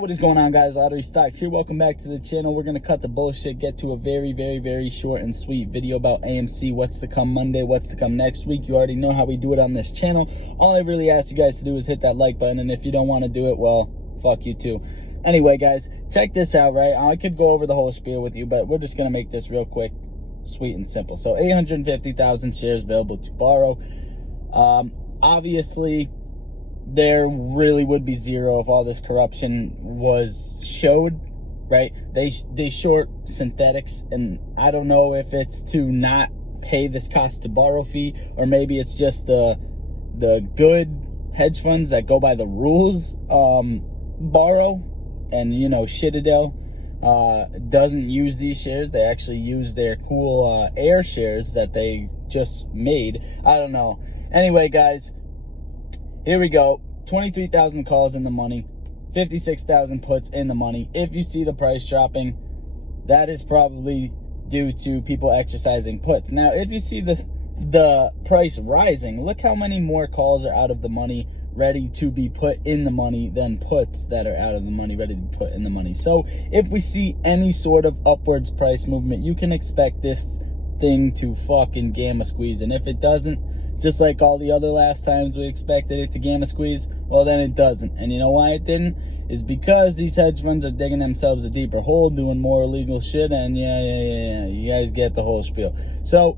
what is going on, guys? Lottery Stocks here. Welcome back to the channel. We're going to cut the bullshit, get to a very short and sweet video about AMC, what's to come Monday, what's to come next week. You already know how we do it on this channel. All I really ask you guys to do is hit that like button, and if you don't want to do it, well, fuck you too. Anyway, guys, check this out, right? I could go over the whole spiel with you, but we're just going to make this real quick, sweet and simple. So 850,000 shares available to borrow. Obviously, there really would be zero if all this corruption was showed, right? They short synthetics, and I don't know if it's to not pay this cost to borrow fee, or maybe it's just the good hedge funds that go by the rules borrow, and you know, Citadel doesn't use these shares. They actually use their cool air shares that they just made. I don't know. Anyway, guys, here we go. 23,000 calls in the money, 56,000 puts in the money. If you see the price dropping, that is probably due to people exercising puts. Now, if you see the price rising, look how many more calls are out of the money ready to be put in the money than puts that are out of the money ready to be put in the money. So if we see any sort of upwards price movement, you can expect this thing to fucking gamma squeeze. And if it doesn't, just like all the other last times we expected it to gamma squeeze, well, then it doesn't. And you know why it didn't? Is because these hedge funds are digging themselves a deeper hole, doing more illegal shit, and yeah, you guys get the whole spiel. So,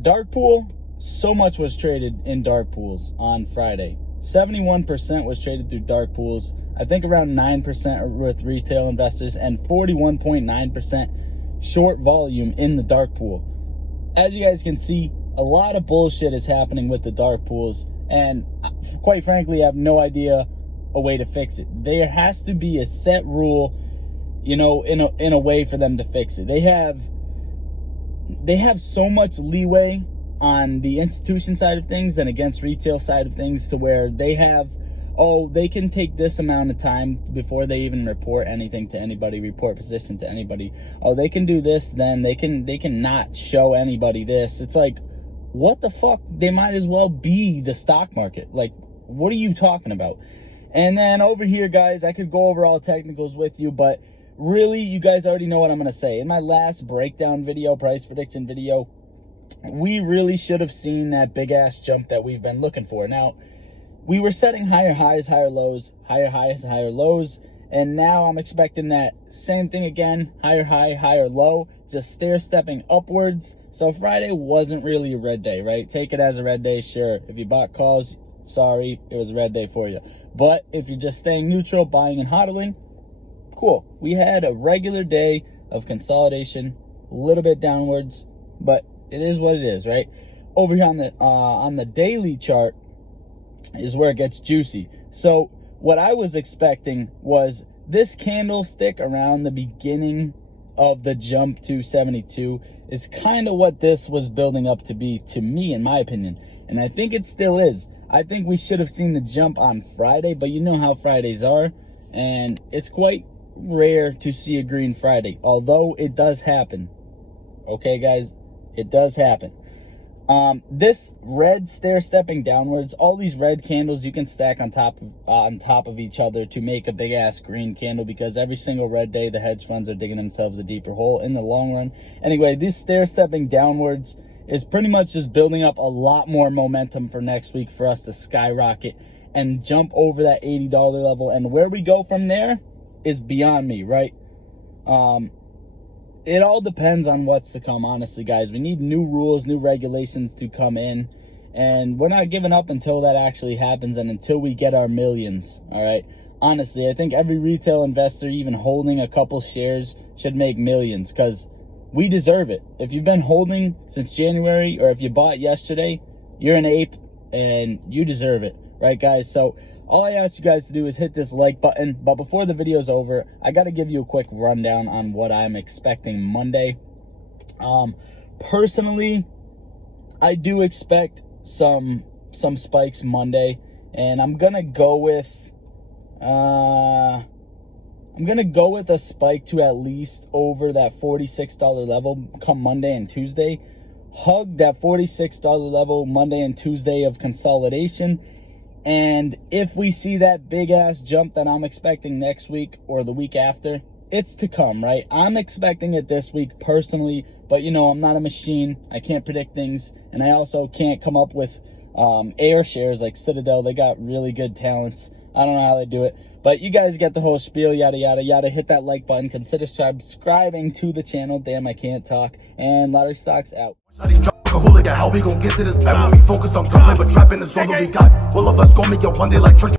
dark pool, so much was traded in dark pools on Friday. 71% was traded through dark pools. I think around 9% with retail investors, and 41.9% short volume in the dark pool. As you guys can see, a lot of bullshit is happening with the dark pools, and quite frankly, I have no idea a way to fix it. There has to be a set rule, you know, in a way for them to fix it. They have so much leeway on the institution side of things and against retail side of things, to where they have, they can take this amount of time before they even report anything to anybody, report position to anybody. They can do this, then they can not show anybody this. It's like, what the fuck? They might as well be the stock market. Like, what are you talking about? And then over here, guys, I could go over all technicals with you, but really, you guys already know what I'm going to say. In my last breakdown video, price prediction video, we really should have seen that big ass jump that we've been looking for. Now, we were setting higher highs, higher lows, higher highs, higher lows, and now I'm expecting that same thing again, higher high, higher low, just stair-stepping upwards. So Friday wasn't really a red day, right? Take it as a red day, sure. If you bought calls, sorry, it was a red day for you. But if you're just staying neutral, buying and hodling, cool. We had a regular day of consolidation, a little bit downwards, but it is what it is, right? Over here on the daily chart is where it gets juicy. So what I was expecting was this candlestick around the beginning of the jump to 72 is kind of what this was building up to be, to me, in my opinion. And I think it still is. I think we should have seen the jump on Friday, but you know how Fridays are, and it's quite rare to see a green Friday, although it does happen. Okay, guys, it does happen. This red stair stepping downwards, all these red candles you can stack on top of each other to make a big ass green candle, because every single red day the hedge funds are digging themselves a deeper hole in the long run. Anyway, this stair stepping downwards is pretty much just building up a lot more momentum for next week for us to skyrocket and jump over that $80 level. And where we go from there is beyond me, right? It all depends on what's to come, honestly, guys. We need new rules, new regulations to come in, and we're not giving up until that actually happens and until we get our millions, all right? Honestly, I think every retail investor, even holding a couple shares, should make millions, because we deserve it. If you've been holding since January, or if you bought yesterday, you're an ape, and you deserve it, right, guys? So all I ask you guys to do is hit this like button. But before the video's over, I got to give you a quick rundown on what I'm expecting Monday. Personally, I do expect some spikes Monday, and I'm gonna go with a spike to at least over that $46 level come Monday and Tuesday. Hug that $46 level Monday and Tuesday of consolidation. And if we see that big ass jump that I'm expecting next week or the week after, it's to come, right? I'm expecting it this week personally, but you know, I'm not a machine. I can't predict things, and I also can't come up with air shares like Citadel. They got really good talents. I don't know how they do it, but you guys get the whole spiel, yada yada yada. Hit that like button, consider subscribing to the channel. Damn, I can't talk. And Lottery Stocks out. How we gon' get to this bag when we focus on gunplay, but trapping is all that we got. All of us gon' make it one day like church.